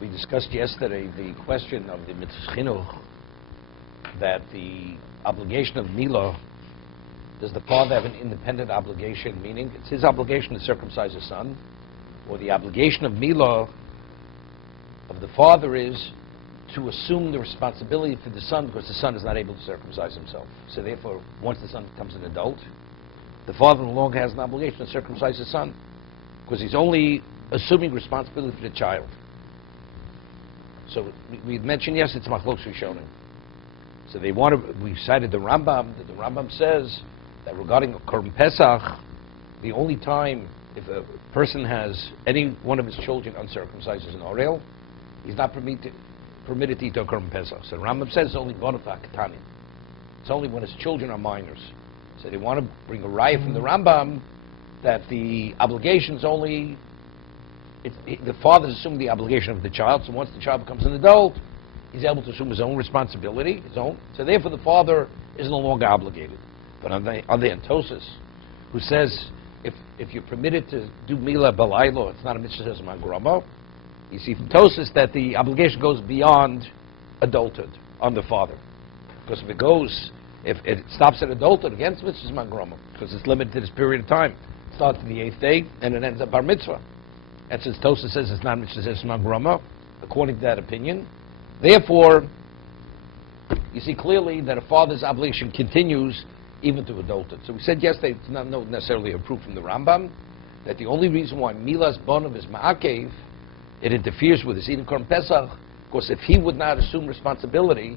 We discussed yesterday the question of the mitzvah chinuch, that the obligation of Milah, does the father have an independent obligation, meaning it's his obligation to circumcise his son, or the obligation of Milah of the father is to assume the responsibility for the son because the son is not able to circumcise himself. So therefore, once the son becomes an adult, the father no longer has an obligation to circumcise his son because he's only assuming responsibility for the child. So we mentioned, yes, it's machlokes rishonim. So they we cited the Rambam, that the Rambam says that regarding Korban Pesach, the only time if a person has any one of his children uncircumcised as an orel, he's not permitted to eat a Korban Pesach. So the Rambam says it's only bonafak katanim. It's only when his children are minors. So they want to bring a raya from the Rambam that the obligation is only, the father's assuming the obligation of the child, so once the child becomes an adult, he's able to assume his own responsibility, so therefore the father is no longer obligated. But on the Tosas, who says if you're permitted to do Mila Balaylo, it's not a mitzvah as Mangrama, you see from Tosas that the obligation goes beyond adulthood on the father. Because if it stops at adulthood, against mitzvah Mangrama, because it's limited to this period of time. It starts on the 8th day, and it ends at Bar Mitzvah. And since Tosas says it's not mitzvah as Mangrama, according to that opinion, therefore, you see clearly that a father's obligation continues even to adulthood. So we said yesterday, it's not necessarily a proof from the Rambam, that the only reason why Milas Bonav is Ma'akev, it interferes with his eating Korban Pesach, because if he would not assume responsibility,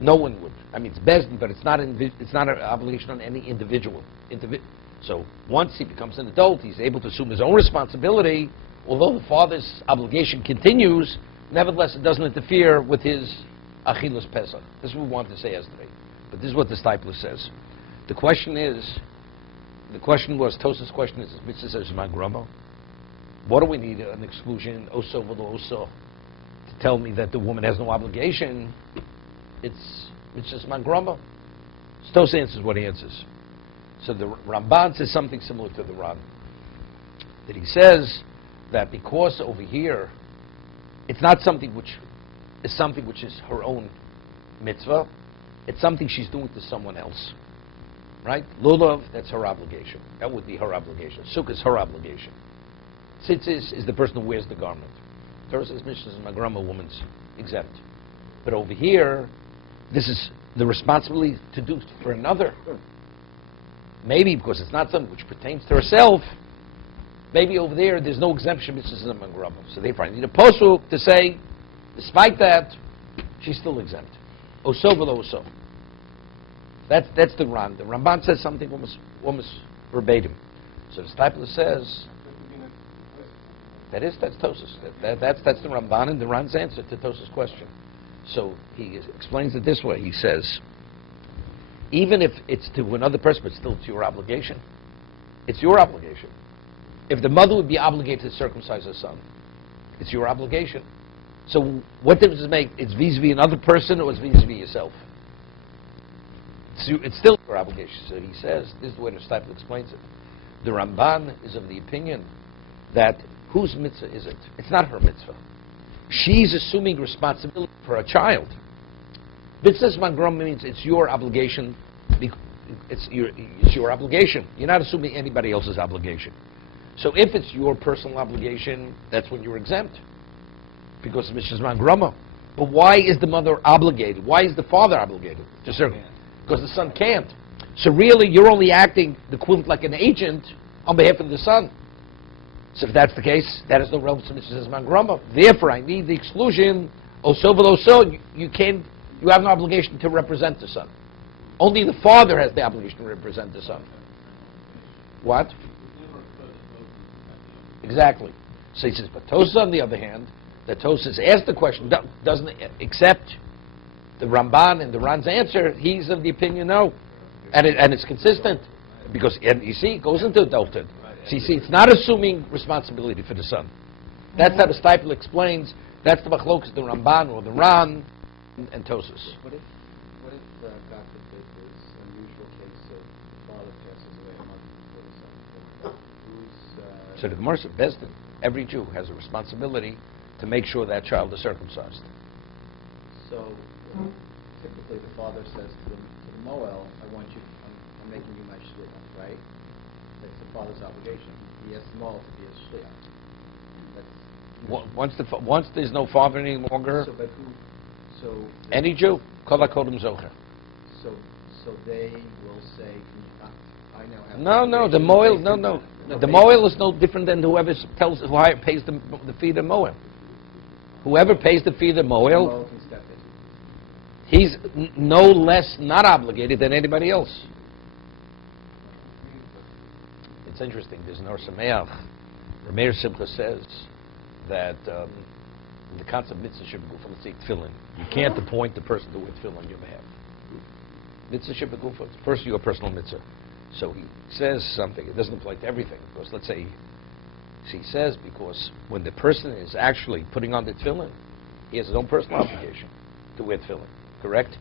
no one would. I mean, it's Bezdin, but it's not an obligation on any individual. So once he becomes an adult, he's able to assume his own responsibility, although the father's obligation continues, nevertheless, it doesn't interfere with his Achilas Pesach. This is what we wanted to say yesterday. But this is what the Stipler says. The question was, Tosas' question is, mitzvah says Mangrama. What do we need an exclusion, oso v'lo oso, to tell me that the woman has no obligation? It's just Mangrama. Tosas answers what he answers. So the Ramban says something similar to the Ran. That he says that because over here, it's not something which is her own mitzvah. It's something she's doing to someone else. Right? Lulav, that's her obligation. That would be her obligation. Sukkah is her obligation. Tzitzis is the person who wears the garment. Torah says, Mishnah says, Magrama, woman's exempt. But over here, this is the responsibility to do for another. Maybe because it's not something which pertains to herself, maybe over there's no exemption, Mrs. Magrama. So therefore I need a posuk to say, despite that, she's still exempt. Oso v'lo oso. That's the Ran. The Ramban says something almost verbatim. So the Stipler says, that's Tosas. That's the Ramban and the Ran's answer to Tosas' question. So he explains it this way. He says, even if it's to another person, but still it's your obligation. It's your obligation. If the mother would be obligated to circumcise her son, it's your obligation. So what difference does it make? It's vis-a-vis another person or it's vis-a-vis yourself? It's still your obligation. So he says, this is the way the Stipler explains it. The Ramban is of the opinion that whose mitzvah is it? It's not her mitzvah. She's assuming responsibility for a child. Mitzvah Mangram means it's your obligation. It's your obligation. You're not assuming anybody else's obligation. So if it's your personal obligation, that's when you're exempt. Because it's Mishas Mangrama. But why is the mother obligated? Why is the father obligated to serve? Because the son can't. So really, you're only acting the equivalent like an agent on behalf of the son. So if that's the case, that is no relevance to Mrs. Mangrama. Therefore, I need the exclusion. Oso v'lo oso, you have no obligation to represent the son. Only the father has the obligation to represent the son. What? Exactly. So he says, but Tosas, on the other hand, that Tosas asked the question, doesn't accept the Ramban and the Ran's answer. He's of the opinion no, and it's consistent because, and you see, it goes into adulthood. So you see, it's not assuming responsibility for the son. That's how the Stipler explains. That's the machlokas, the Ramban or the Ran and Tosas. What if God forbid, this unusual case of the father passes away a month before the son? So the Gemara said Bezdin. Every Jew has a responsibility to make sure that child is circumcised. So typically the father says to the Moel, I want you, I'm making you my shliach, right? That's the father's obligation. He asks the Moel to be his shliach. Once there's no father any longer, So, but who? So any Jew, kol hakodem zocher. So they will say, I now have. No, the moel, no. The moel is no different than whoever pays the fee to moel. Whoever pays the fee to moel, he's no less not obligated than anybody else. It's interesting. There's an Or Sameach. Rameir Simcha says that the concept of mitzvah shebegufah, let's say tefillin, you can't appoint the person to wear tefillin on your behalf. Mitzvah shebegufah, it's first your personal mitzvah. So he says something, it doesn't apply to everything, because let's say, he says because when the person is actually putting on the tefillin, he has his own personal obligation to wear tefillin, correct?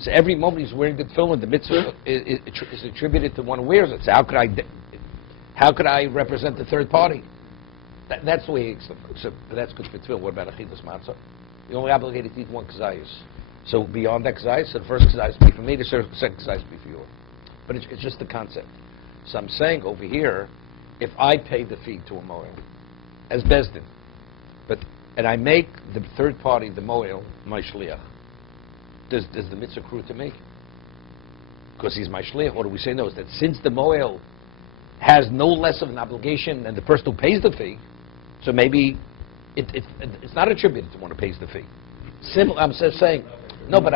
So every moment he's wearing the tefillin, the mitzvah is attributed to one who wears it. So how could I represent the third party? That's the way. So that's good for tefillin. What about achilas matzah? You're only obligated to eat one kazayas. So beyond that kazayas, so the first kazayas be for me, the second kazayas be for you. But it's just the concept. So I'm saying over here, if I pay the fee to a moel as bezdin, and I make the third party, the moel, my shliach, does the mitzvah accrue to me? Because he's my shliach. Or do we say no? Is that since the moel has no less of an obligation than the person who pays the fee, so maybe it's not attributed to one who pays the fee. Simple. I'm just saying, no, but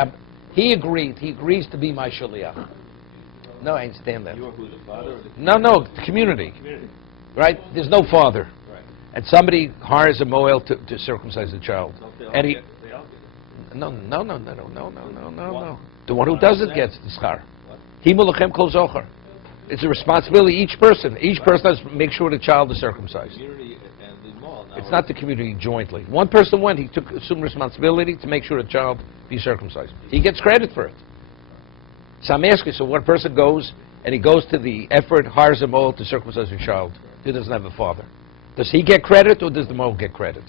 he agrees to be my shliach. No, I understand that. You're who, the father or the No, the community. community? Right? There's no father. Right. And somebody hires a moel to circumcise the child. So they all And get it. no. The one who doesn't get the schar. He mulachem kol zocher. It's a responsibility each person. Each person has to make sure the child is circumcised. Community and the mall. Now It's not the community jointly. One person went, he assumed responsibility to make sure the child be circumcised. He gets credit for it. So I'm asking, so one person goes, and he goes to the effort, hires a moel to circumcise a child who doesn't have a father. Does he get credit, or does the moel get credit?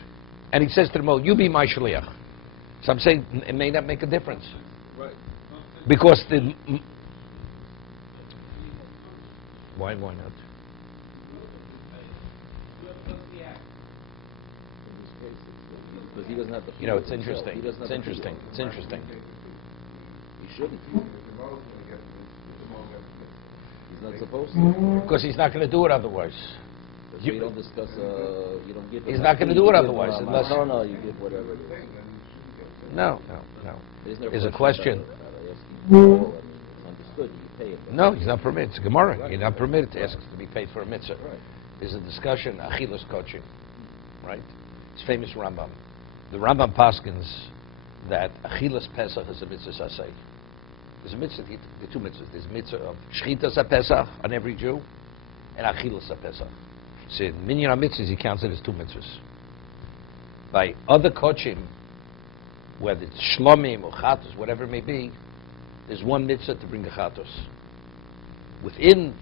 And he says to the moel, you be my shliach. So I'm saying, it may not make a difference. Right. Because Why not? Because he doesn't have the. You know, it's himself. interesting. He doesn't It's have the interesting. freedom. It's interesting. He shouldn't. He's not supposed to. Because he's not going to do it otherwise. Because you don't discuss. You don't give. He's not gonna do it otherwise, unless- No, you give whatever it is. No. There's no There's a question. It's understood. You pay it. No, he's not permitted. It's a Gemara. Right. You're not permitted to ask to be paid for a mitzvah. Right. There's a discussion, achilas kochim, right? It's famous Rambam. The Rambam paskins that achilas Pesach is a mitzvah sasei. There's a mitzvah, the two mitzvahs. There's a mitzvah of shchitas Pesach on every Jew, and achilas Pesach. So in minyan mitzvahs, he counts it as two mitzvahs. By other kochim, whether it's shlomim or chatos, whatever it may be, there's one mitzvah to bring the chatos. Within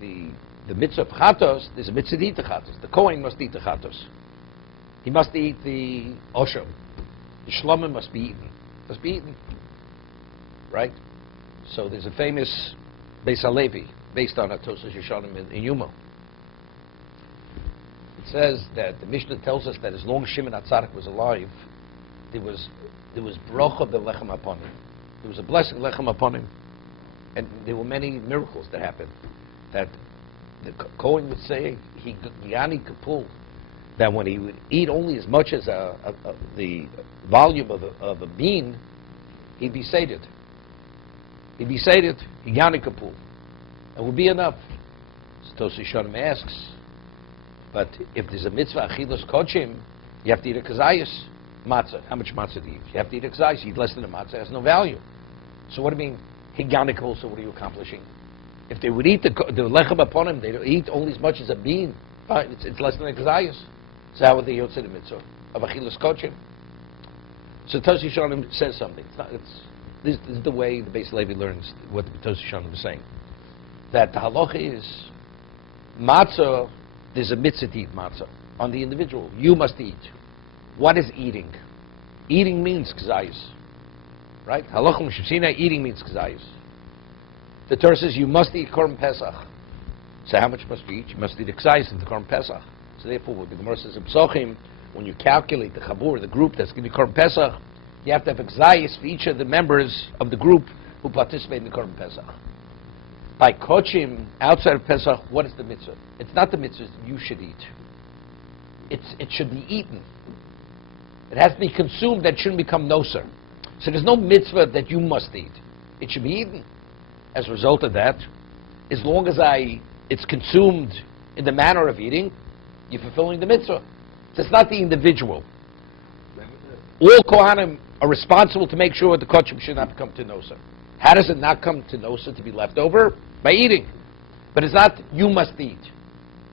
the mitzvah of chatos, there's a mitzvah to eat the chatos. The Kohen must eat the chatos. He must eat the osham. The shlomim must be eaten. Right? So there's a famous Beis Halevi, based on Atosos Yeshanim in Yuma. It says that the Mishnah tells us that as long as Shimon HaTzadik was alive, there was bracha belechem upon him. There was a blessing lechem upon him, and there were many miracles that happened. That the Kohen would say, Yani Kapul, that when he would eat only as much as the volume of a bean, he'd be sated. He'd be sated, Yani Kapul. It would be enough. So Tosi Shonim asks, but if there's a mitzvah achilas kochim, you have to eat a kazayas matzah. How much matzah do you eat? You have to eat a kazayas. You eat less than a matzah, it has no value. So what do you mean, higanikol, so what are you accomplishing? If they would eat the lechem upon him, they'd eat only as much as a bean. It's less than a kazayas. So how would they yotze the mitzvah of achilas kochim? So Tosi Shonim says something. This is the way the Beis Levi learns what Tosi Shonim is saying. That the halacha is, matzah, there's a mitzvah to eat matzah. on the individual. You must eat. What is eating? Eating means k'zayis. Right? Halachim shesina, eating means k'zayis. The Torah says you must eat Korban Pesach. So how much must you eat? You must eat k'zayis in the Korban Pesach. So therefore, the Gemara says in Psochim, when you calculate the chabur, the group that's going to be Korban Pesach, you have to have k'zayis for each of the members of the group who participate in the Korban Pesach. By kochim, outside of Pesach, what is the mitzvah? It's not the mitzvah you should eat. It should be eaten. It has to be consumed. That shouldn't become noser. So there's no mitzvah that you must eat. It should be eaten. As a result of that, as long as it's consumed in the manner of eating, you're fulfilling the mitzvah. So it's not the individual. All kohanim are responsible to make sure the kochim should not come to noser. How does it not come to noser to be left over? By eating. But it's not you must eat.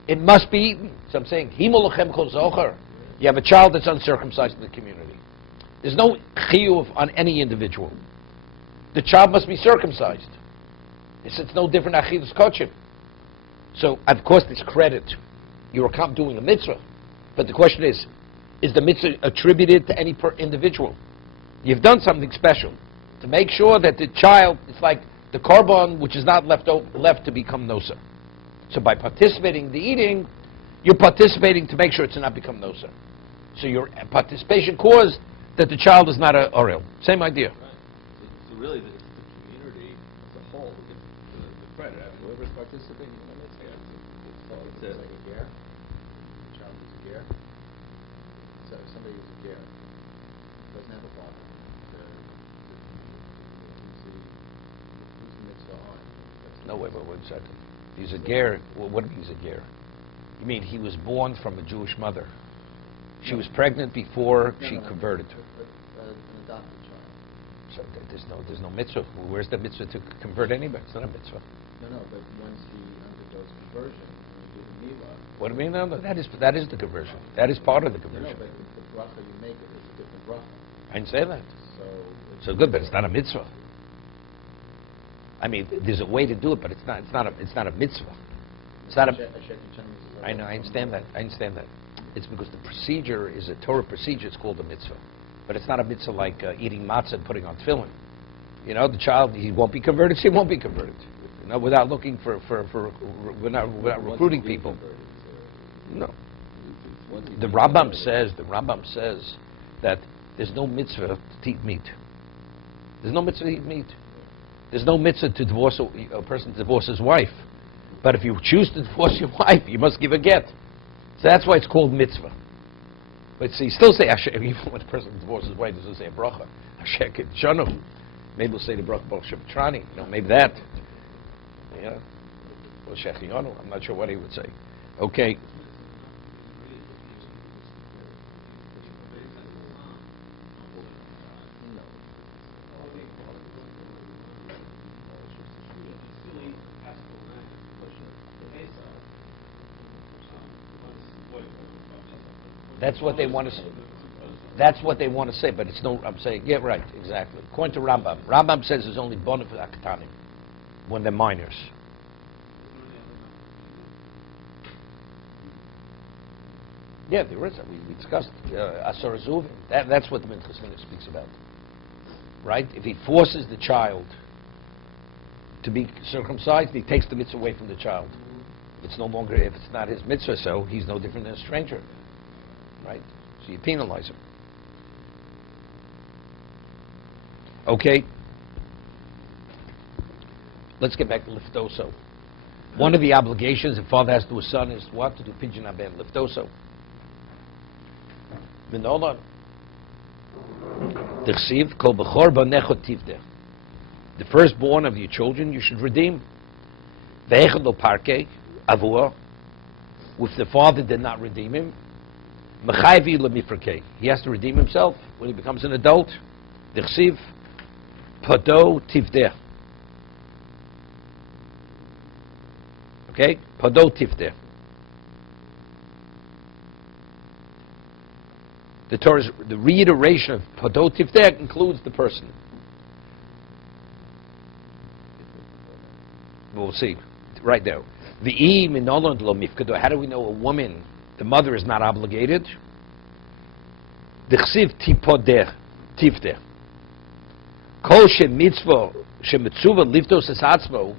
It must be eaten. So I'm saying, himolochem kol zocher. You have a child that's uncircumcised in the community. There's no chiyuv on any individual. The child must be circumcised. It's no different than achilus kochim. So, of course, there's credit. You're doing a mitzvah. But the question is the mitzvah attributed to any individual? You've done something special to make sure that the child, it's like the korban, which is not left to become noser. So by participating in the eating, you're participating to make sure it's not become noser. So your participation caused that the child is not a orel. Same idea. Right. So really, it's the community as a whole who gets the credit. I mean, whoever's participating in the mitzvah, It's like a ger. The child is a ger. So if somebody who's a ger doesn't have a father, who's the mitzvah on? No, wait, 1 second. He's a ger. Well, what means a ger? You mean he was born from a Jewish mother? She was pregnant before she converted. An adopted child. So there's no mitzvah. Where's the mitzvah to convert anybody? It's not a mitzvah. No, but once he undergoes conversion, when you do the milah. What do you mean? No, that is the conversion. That is part of the No, conversion. but the bracha you make it is a different bracha. I didn't say that. So So good, but it's not a mitzvah. I mean, there's a way to do it, but it's not a mitzvah. It's not a. I know. I understand that. It's because the procedure is a Torah procedure. It's called a mitzvah, but it's not a mitzvah like eating matzah and putting on tefillin. You know, the child, he won't be converted. She won't be converted. You know, without looking without recruiting people. No. The Rambam says that there's no mitzvah to eat meat. There's no mitzvah to eat meat. There's no mitzvah to divorce a person to divorce his wife. But if you choose to divorce your wife, you must give a get. So that's why it's called mitzvah. But so you still say Asher, even when a person divorces his wife, doesn't say a bracha. Asher Kedshanu. Maybe we'll say the bracha Baruch Shebetrani. You know, maybe that. Yeah. Or Shechianu. I'm not sure what he would say. Okay. That's what they want to say. That's what they want to say, but it's no. I'm saying, yeah, right, exactly. According to Rambam, Rambam says there's only bonus for akatanim when they're minors. Yeah, there is. We discussed Asar Zuvim. That's what the Minchas Chinuch speaks about, right? If he forces the child to be circumcised, he takes the mitzvah away from the child. It's no longer, if it's not his mitzvah, so he's no different than a stranger. Right? So you penalize him. Okay. Let's get back to liftoso. One of the obligations a father has to his son is what? To do pidyon aben liftoso. Minola. T'chsiv kol bechor banecho tivdeh. The firstborn of your children you should redeem. Ve'echad lo parkei avua. If the father did not redeem him, he has to redeem himself when he becomes an adult. D'chsiv podo tivdeh. Okay, podo tivdeh. The Torah's the reiteration of podo tivdeh includes the person. We'll see right now. How do we know a woman the mother is not obligated. D'chsiv tipodeh, tifdeh. Kol shemitzvah shemitzuva liftos es atzmo.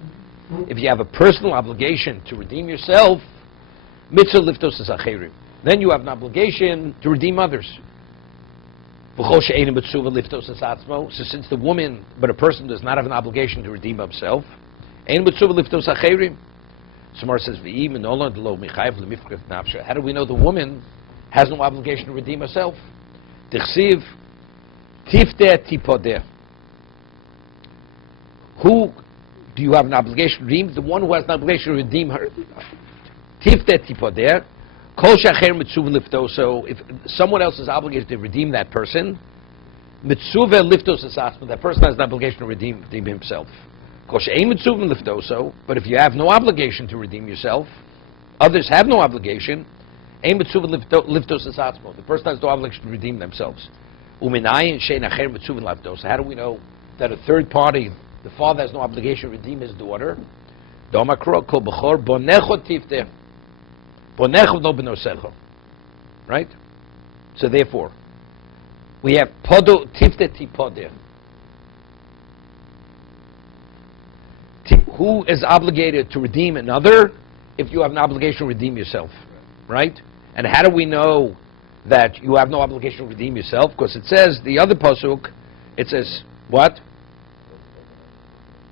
If you have a personal obligation to redeem yourself, mitzvah liftos es acherim. Then you have an obligation to redeem others. V'chol she'einu mitzvah liftos es atzmo. So since the woman, but a person does not have an obligation to redeem himself, einu mitzvah liftos acherim. Gemara says, "V'im enolan lo michayev lemifkef nafsha." How do we know the woman has no obligation to redeem herself? D'chsiv tifdeh tipodeh. Who do you have an obligation to redeem? The one who has an obligation to redeem her. Tifdeh tipodeh. Kol she'acher mitzvah lifto. So if someone else is obligated to redeem that person, mitzvah liftos es atzmo. That person has an obligation to redeem himself. But if you have no obligation to redeem yourself, others have no obligation. The person has no obligation to redeem themselves. How do we know that a third party, the father, has no obligation to redeem his daughter? Right? So therefore, we have podo tifte tipodeh. Who is obligated to redeem another if you have an obligation to redeem yourself, right? And how do we know that you have no obligation to redeem yourself? Because it says, the other pasuk, it says, what?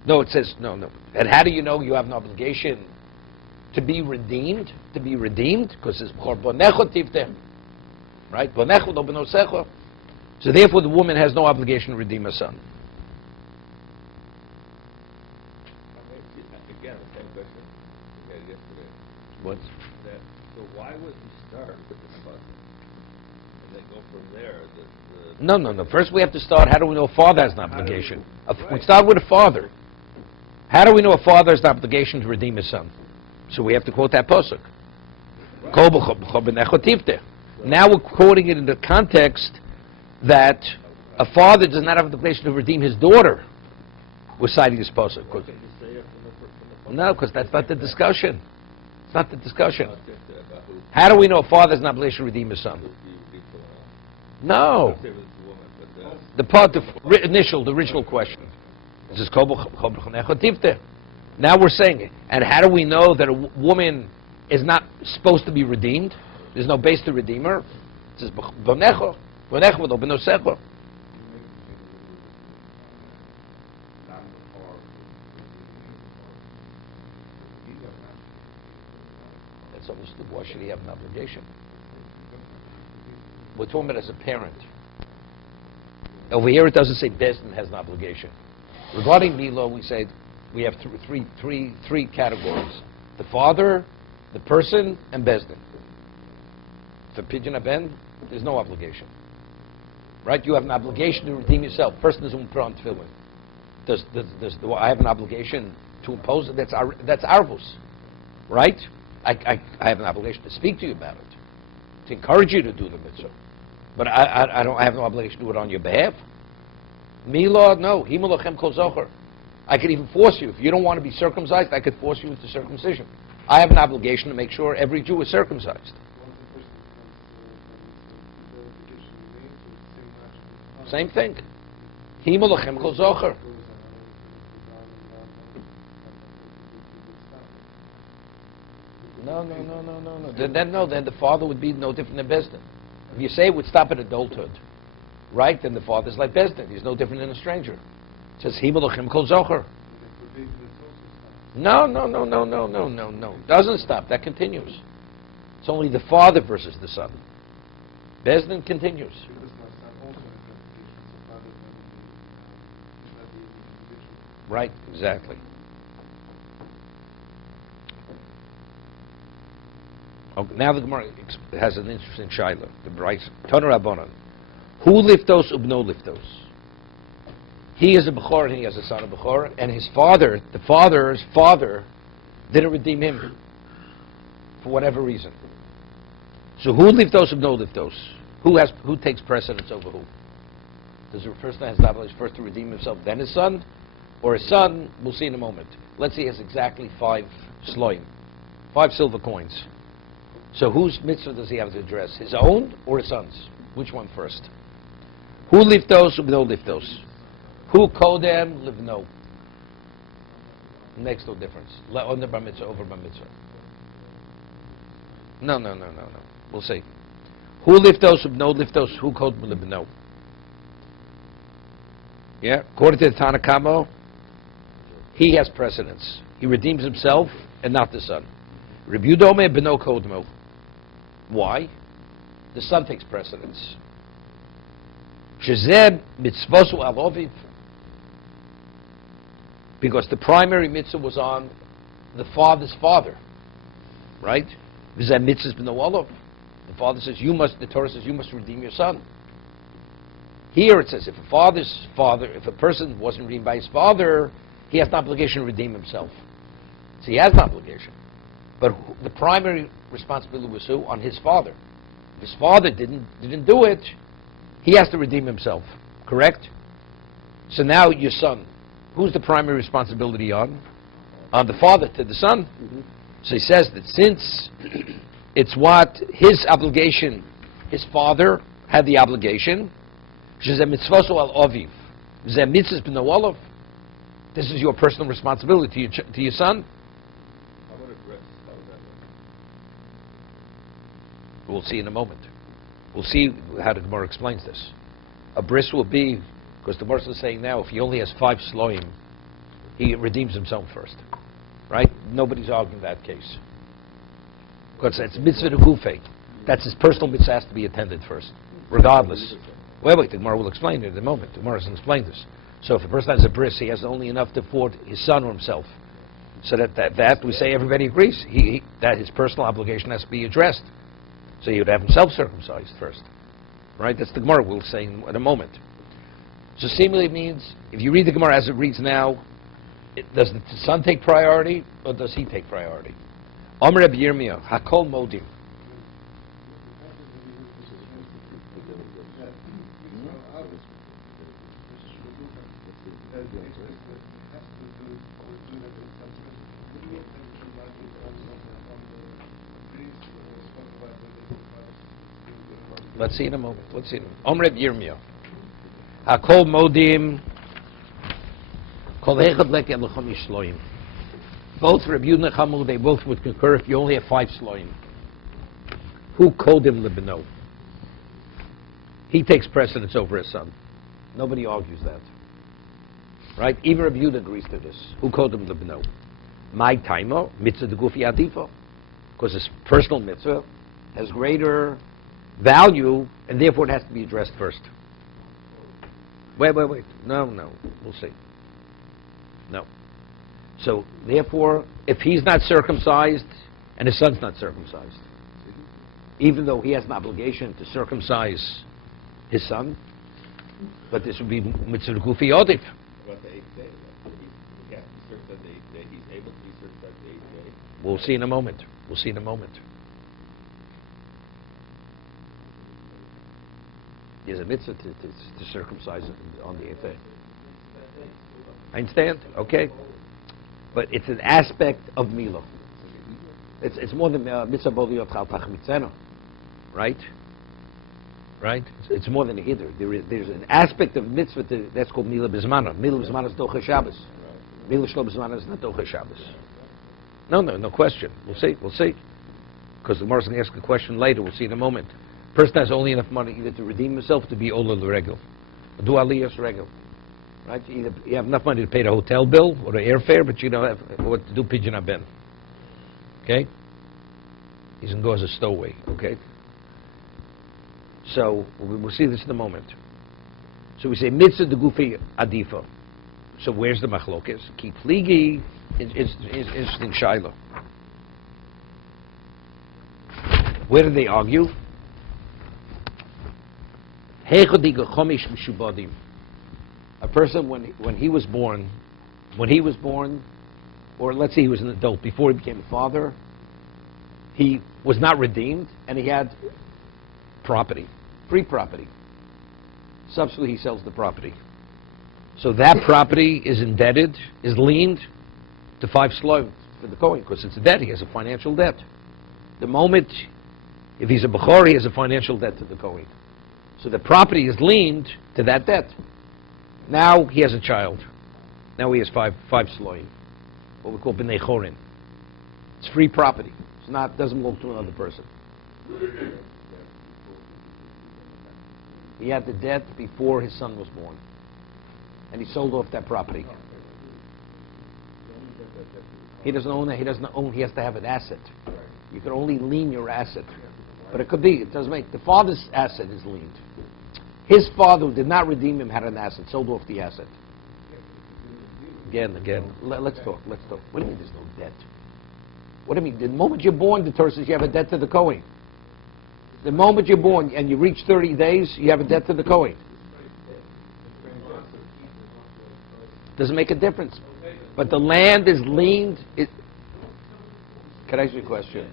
No, it says, no. And how do you know you have an obligation to be redeemed? To be redeemed? Because it's bonecho tiftem, right? Bonecho lo benosecho. So therefore the woman has no obligation to redeem her son. Again, the same question we had yesterday. What? So why would you start with the father and then go from there? No. First we have to start, how do we know a father has an obligation? We start with a father. How do we know a father has an obligation to redeem his son? So we have to quote that pasuk. Now we're quoting it in the context that a father does not have an obligation to redeem his daughter. We're citing this pasuk. No, because that's not the discussion. It's not the discussion. How do we know a father has an obligation to redeem his son? No. The original question. This is now we're saying it. And how do we know that a woman is not supposed to be redeemed? There's no base to redeem her. It says bonecho lo benosecho. That's understood. Why should he have an obligation? We're talking about as a parent. Over here it doesn't say Bezdin has an obligation. Regarding Milo, we say we have three categories: the father, the person, and Bezdin. For Pidyon Aben, there's no obligation. Right? You have an obligation to redeem yourself. Person doesn't put on tefillin. Do I have an obligation to impose it? That's arvus. Right? I have an obligation to speak to you about it, to encourage you to do the mitzvah. But I have no obligation to do it on your behalf. Mila, no. Himalachem kol zocher. I could even force you. If you don't want to be circumcised, I could force you into circumcision. I have an obligation to make sure every Jew is circumcised. Same thing. Himalachem kol zocher. No. Then the father would be no different than Bezdin. If you say it would stop at adulthood, right? Then the father's like Bezdin. He's no different than a stranger. It says Himalachim kol zocher. No. Doesn't stop. That continues. It's only the father versus the son. Bezdin continues. Right. Exactly. Okay, now the Gemara has an interesting shaila. The writes, Tanu Rabbanan, who liftos ubno liftos? He is a bechor and he has a son of bechor, and his father, the father's father, didn't redeem him for whatever reason. So who liftos ubno liftos? Who takes precedence over who? Does the person that has the obligation first to redeem himself, then his son, or his son? We'll see in a moment. Let's say he has exactly 5 sloim, 5 silver coins. So whose mitzvah does he have to address? His own or his son's? Which one first? Who liftos, no liftos? Who kodem, livno? Makes no difference. Under bar mitzvah, over bar mitzvah. No. We'll see. Who liftos, no liftos? Who kodem, livno? Yeah, according to the Tanakamo, he has precedence. He redeems himself and not the son. Rebudome beno kodmo. Why? The son takes precedence. Shezeb mitzvosu aloviv. Because the primary mitzvah was on the father's father, right? V'zeh mitzvahs beno olov. The father says, the Torah says, you must redeem your son. Here it says, if a person wasn't redeemed by his father, he has an obligation to redeem himself. So he has an obligation. But the primary responsibility was who? On his father. If his father didn't do it, he has to redeem himself. Correct? So now your son, who's the primary responsibility on? On the father to the son. Mm-hmm. So he says that since it's what his obligation, his father had the obligation, this is your personal responsibility to your son. How about a bris? How would that work? We'll see in a moment. We'll see how the Gemara explains this. A bris will be, because the Gemara is saying now, if he only has 5 sloim, he redeems himself first. Right? Nobody's arguing that case. Because it's mitzvah to gufei. That's his personal mitzvah has to be attended first, regardless. Wait, the Gemara will explain it in a moment. The Gemara doesn't explain this. So if a person has a bris, he has only enough to afford his son or himself. So that we say everybody agrees. That his personal obligation has to be addressed. So he would have himself circumcised first. Right? That's the Gemara we'll say in a moment. So seemingly it means, if you read the Gemara as it reads now, does the son take priority or does he take priority? Omer Reb Yirmiyah, Hakol Modim. Let's see in a moment. Omer Reb Yirmiyah, Hakol Modim. Both Reb Yehuda and Chamul, they both would concur if you only have 5 sloim. Who kodim lebeno? He takes precedence over his son. Nobody argues that. Right? Even Reb Yehuda agrees to this. Who kodim lebeno? My taimo, mitzvah de gufi adifo. Because his personal mitzvah has greater value, and therefore it has to be addressed first. Wait. No. We'll see. No. So, therefore, if he's not circumcised, and his son's not circumcised, even though he has an obligation to circumcise his son, but this would be mitzvah gufi odif. About the 8th day? He has to be circumcised the 8th day. He's able to be circumcised the 8th day. We'll see in a moment. There's a mitzvah to circumcise on the 8th day. I understand? Okay. But it's an aspect of Milo. It's more than mitzvah boliyot chal tach mitzeno. Right? It's more than a hiddur. There's an aspect of mitzvah that's called Mila Bismana. Mila Bismana is Docha Shabbos. Mila Shlo Bismana is not Docha Shabbos. No question. We'll see. Because the Gemara is going to ask a question later. We'll see in a moment. Person has only enough money either to redeem himself, to be Ola L'Regel. Do Aliyas Regel. Right? Either you have enough money to pay the hotel bill or the airfare, but you don't have what to do Pidyon Ben. Okay? He's going to go as a stowaway. Okay? So, we'll see this in a moment. So we say, mitzvah de gufi adifa. So where's the machlokes? Ki pligi is interesting shaila. Where do they argue? A person when he was born, or let's say he was an adult before he became a father, he was not redeemed and he had property, free property. Subsequently, he sells the property. So that property is indebted, is liened to 5 sloim for the Kohen, because it's a debt. He has a financial debt. The moment If he's a Bechor, he has a financial debt to the Kohen. So the property is liened to that debt. Now he has a child. Now he has five sloim, what we call b'nei chorin. It's free property. It's not, doesn't belong to another person. He had the debt before his son was born, and he sold off that property. He doesn't own it. He doesn't own. He has to have an asset. You can only lien your asset, but it could be. It doesn't make the father's asset is liened. His father, who did not redeem him, had an asset, sold off the asset. Again. Let's talk. What do you mean there's no debt? What do you mean? The moment you're born, the Torah says you have a debt to the Kohen. The moment you're born and you reach 30 days, you have a debt to the Kohen. Doesn't make a difference. But the land is liened. Can I ask you a question?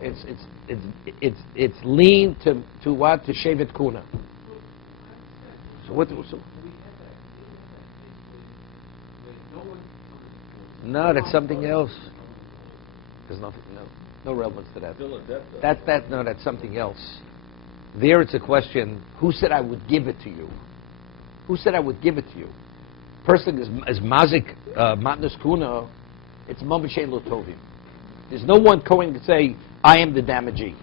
It's liened to what? To Shevet Kuna. So what? No, that's something else. There's nothing. No relevance to that. Still a debt, though. That's something else. There, it's a question. Who said I would give it to you? Who said I would give it to you? Person is mazik matnas kuna. It's mamashay lotovim. There's no one going to say I am the damagee.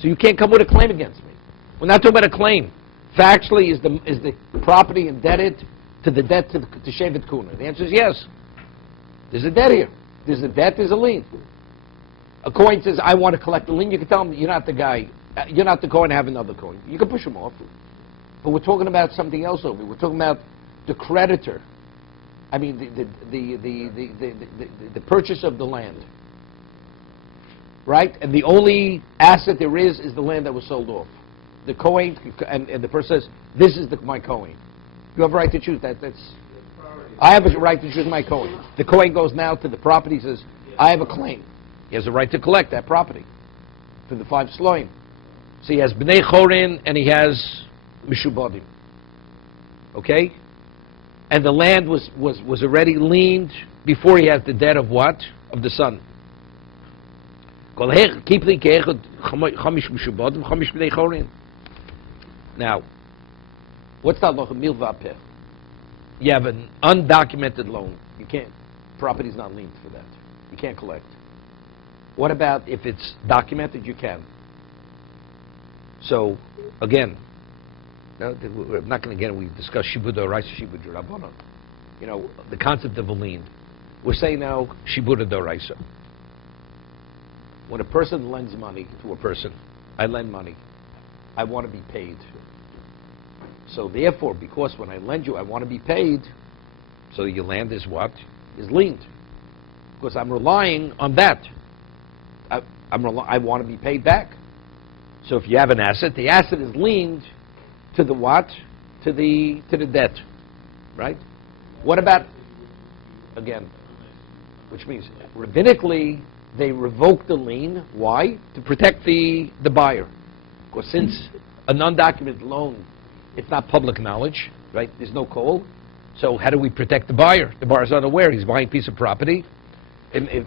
So you can't come with a claim against me. We're not talking about a claim. Factually, is the property indebted to the debt to Shevet Kuna? The answer is yes. There's a debt here. There's a debt. There's a lien. A coin says, I want to collect the lien. You can tell him you're not the guy. You're not the coin to have another coin. You can push him off. But we're talking about something else over here. We're talking about the creditor. I mean, the purchase of the land. Right? And the only asset there is the land that was sold off. The coin, and the person says, this is my coin. You have a right to choose that. I have a right to choose my coin. The coin goes now to the property, says, I have a claim. He has a right to collect that property for the 5 sloim. So he has b'nei chorin and he has mishubadim. Okay? And the land was already liened before he has the debt of what? Of the son. Now, what's that law? Milva peh. You have an undocumented loan. You can't. Property's not liened for that. You can't collect. What about if it's documented? You can. So, again, we're not going to get. We discussed shibud oraisa, shibud rabbanon. You know the concept of a lien. We're saying now shibud oraisa. When a person lends money to a person, I lend money. I want to be paid. So therefore, because when I lend you, I want to be paid. So your land is what? Is liened. Because I'm relying on that. I want to be paid back. So if you have an asset, the asset is liened to the what? To the debt, right? What about, again, which means rabbinically they revoke the lien. Why? To protect the buyer. Because since a non-documented loan, it's not public knowledge, right? There's no call. So how do we protect the buyer? The buyer's unaware. He's buying a piece of property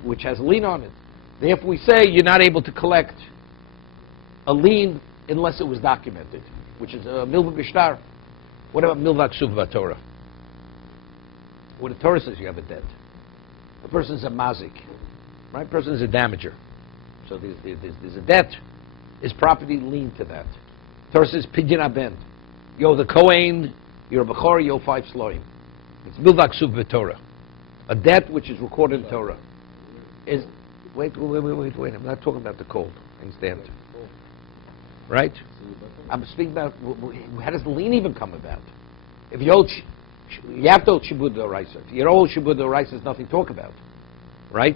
which has a lien on it. Therefore, we say you're not able to collect a lien unless it was documented, which is a milva b'shtar. What about milva ksuv v'torah? When the Torah says you have a debt, the person is a mazik, right? Person is a damager. So there's a debt. Is property liened to that? Torah says pidyon aben. Yo, the Kohen, you're a Bechor, you owe 5 sloim. It's milva ksuv v'torah. A debt which is recorded in Torah. Is wait. I'm not talking about the cold. Understand? Right? I'm speaking about how does the lien even come about? If you owe, you have to owe shibud d'oraisa. If you owe shibud d'oraisa, there's nothing to talk about, right?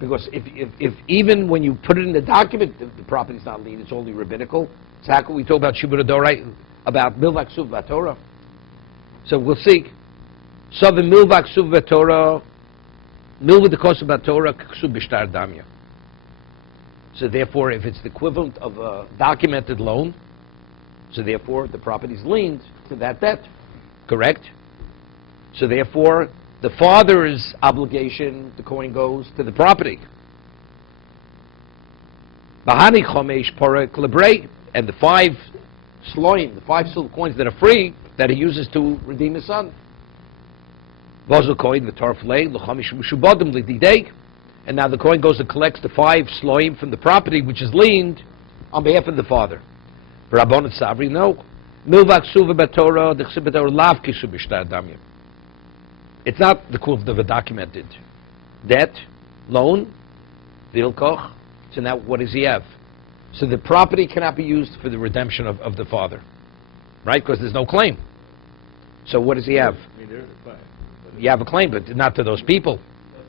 Because if even when you put it in the document, the property's not lien, it's only rabbinical. So how can we talk about shibud d'oraisa, about milva ksuv v'torah? So we'll see. So the milva ksuv v'torah, milva the ksuv v'torah ksuv b'shtar damya. So therefore, if it's the equivalent of a documented loan, so therefore the property is liened to that debt, correct? So therefore, the father's obligation, the coin goes to the property. Bahani chomesh porek lebrei, and the 5 sloim, the 5 silver coins that are free, that he uses to redeem his son. Bozu coin the torflei l'chomesh mushubodim lididei, and now the coin goes and collects the 5 sloim from the property which is liened on behalf of the father. Rabbon Savri, no. Milvak suva batorah dechsibator lav kishu b'shtar damim. It's not the equivalent of a documented debt, loan, vilkoch. So now what does he have? So the property cannot be used for the redemption of the father, right? Because there's no claim. So what does he have? I mean, there is a claim. You have a claim, but not to those people.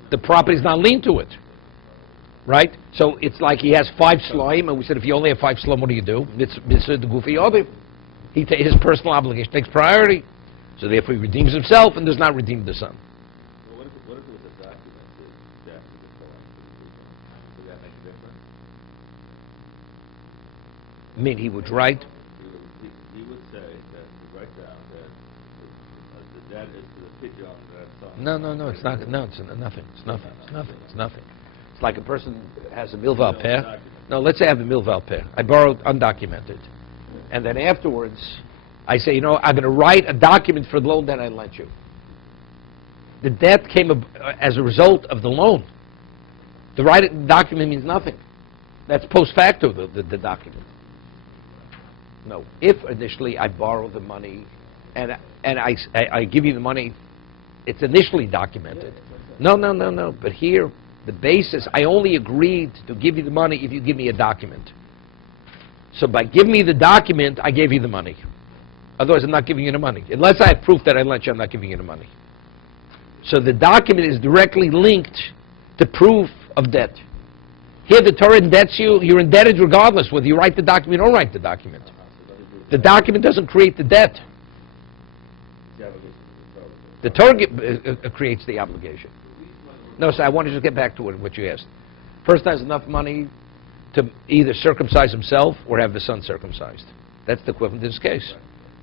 The property's not linked to it, right? So it's like he has 5 slime, and we said if you only have 5 slime, what do? Mitzvah the goofy odim. His personal obligation takes priority. So therefore he redeems himself and does not redeem the son. Well, what if it was a documented debt to the collector? Would that make a difference? I mean, he would write. He would say that, he write down that the debt is to the pidyon that son. No, it's not. No, it's nothing. It's nothing. It's like a person has a milval pair. No, let's say I have a milval pair. I borrowed undocumented. And then afterwards, I say, I'm going to write a document for the loan that I lent you. The debt came as a result of the loan. The document means nothing. That's post facto, the document. No. If initially I borrow the money and I give you the money, it's initially documented. No. But here, the basis, I only agreed to give you the money if you give me a document. So by giving me the document, I gave you the money. Otherwise, I'm not giving you the money. Unless I have proof that I lent you, I'm not giving you the money. So the document is directly linked to proof of debt. Here, the Torah indebts you. You're indebted regardless whether you write the document or don't write the document. The document doesn't create the debt. The Torah creates the obligation. No, so I want to just get back to what you asked. Person has enough money to either circumcise himself or have the son circumcised. That's the equivalent in this case.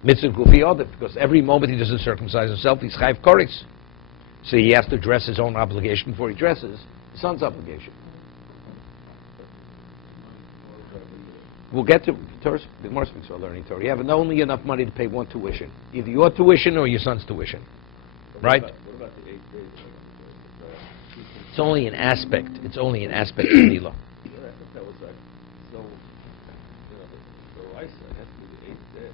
Mitzvah gufi odif, because every moment he doesn't circumcise himself, he's chayv koris. So he has to address his own obligation before he addresses the son's obligation. We'll get to Torah. The more speaks about learning Torah. You have only enough money to pay one tuition, either your tuition or your son's tuition, right? What about the 8 days? It's only an aspect. It's only an aspect of Nila. I think that was like, so I said it has to be the 8th day.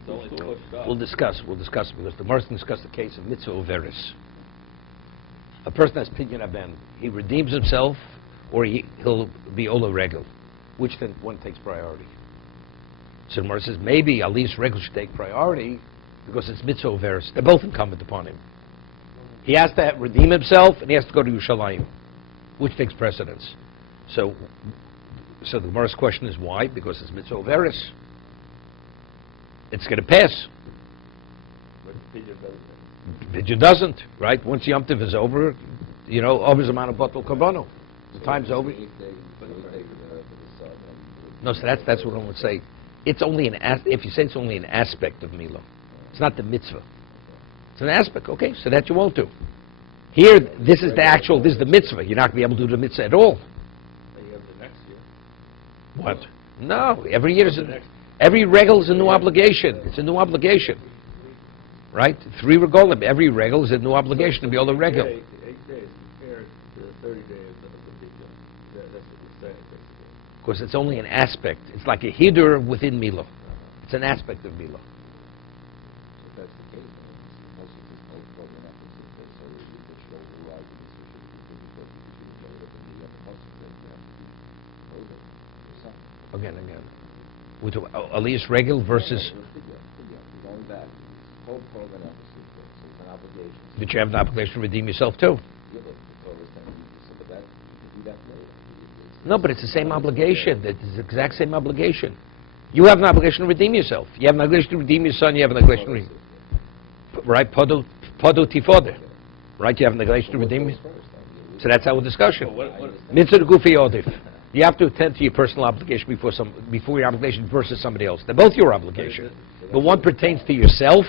It's only pushed up. We'll discuss because the Gemara discussed the case of mitzvah overis. A person has pidyon aben. He redeems himself, or he'll be ola regel. Which then one takes priority? So the Gemara says maybe at least regel should take priority because it's mitzvah overis. They're both incumbent upon him. He has to redeem himself, and he has to go to Yerushalayim, which takes precedence. So the Gemara's question is why? Because it's mitzvah overis. It's going to pass. But pidyon doesn't. Pidyon doesn't, right? Once Yom Tov is over, over the amount of batal karbano. The time's over. No, so that's what I would say. It's only if you say it's only an aspect of Mila. It's not the mitzvah. It's an aspect, okay, so that you won't do. Here, this is the mitzvah. You're not going to be able to do the mitzvah at all. You have the next year. What? No, every year every regal is a new obligation. It's a new obligation. Right? 3 regalim. Every regal is a new obligation to be all the regal. 8 days compared to the 30 days of the pidyon. That's what you're saying, basically. Because it's only an aspect. It's like a hidur within Mila. It's an aspect of Mila. If that's the case, then most of this whole program happens in place, so we could show the rise of this issue because you know that in the other months that you have to do yourself. Again. We're talking Aliyah's regal versus... Going back, this whole program happens in place, so it's an obligation. But you have an obligation to redeem yourself too. Yeah, but the Torah is telling you to but that, you can do that later. No, but it's the same obligation. It's the exact same obligation. You have an obligation to redeem yourself. You have an obligation to redeem your son. You have an obligation to redeem... Right? Podo tifode. Right? You have an obligation to redeem... So that's our discussion. Mitzvah gufi odif. You have to attend to your personal obligation before your obligation versus somebody else. They're both your obligation. But one pertains to yourself,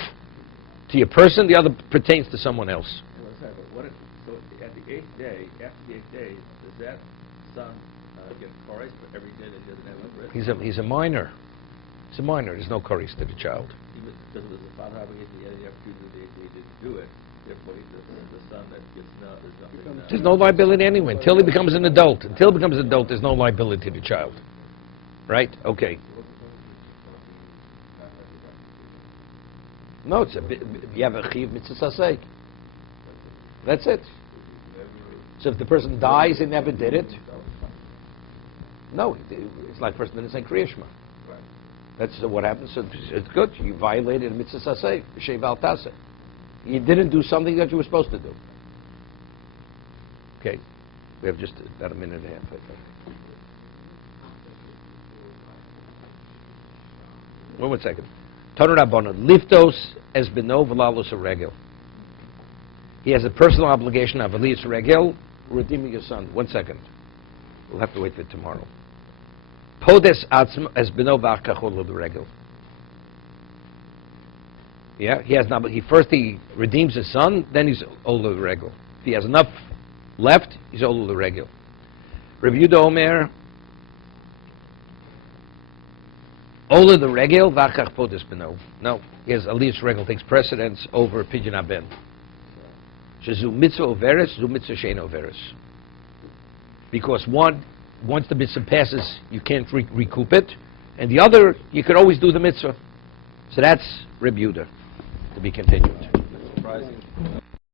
to your person. The other pertains to someone else. So at the 8th day, after the 8 days, does that son get chorus for every day that he doesn't have a bris? He's a minor. He's a minor. There's no chorus to the child. Because it was the father obligation, he had the opportunity, they didn't do it. Therefore, the son that gets no, there's nothing. There's no liability anyway. Until he becomes an adult. Until he becomes an adult, there's no liability to the child. Right? Okay. No, it's you have a chiv mitzvah saseh. That's it. So if the person dies and never did it, no, it's like a person that didn't say Kriya Shema. That's what happens. So it's good. You violated a mitzvah saseh, b'shei b'al taseh. You didn't do something that you were supposed to do. Okay, we have just about a minute and a half, I think. One second. Tanu Rabbanan, liftos es beno v'lalos regel. He has a personal obligation of aliyas regel, redeeming his son. 1 second. We'll have to wait for tomorrow. Podes atzm es beno v'achachol regel. Yeah, he first he redeems his son, then he's olu regel. If he has enough left, he's olu regel. Rav Yehuda Omer, Ola the regel, v'achach podes beno. No, he has aliyas regel takes precedence over pidyon haben. Shezu mitzvah overes, zu mitzvah shein overes. Because once the mitzvah passes, you can't recoup it, and the other, you could always do the mitzvah. So that's Reb Yehuda, to be continued. Surprising.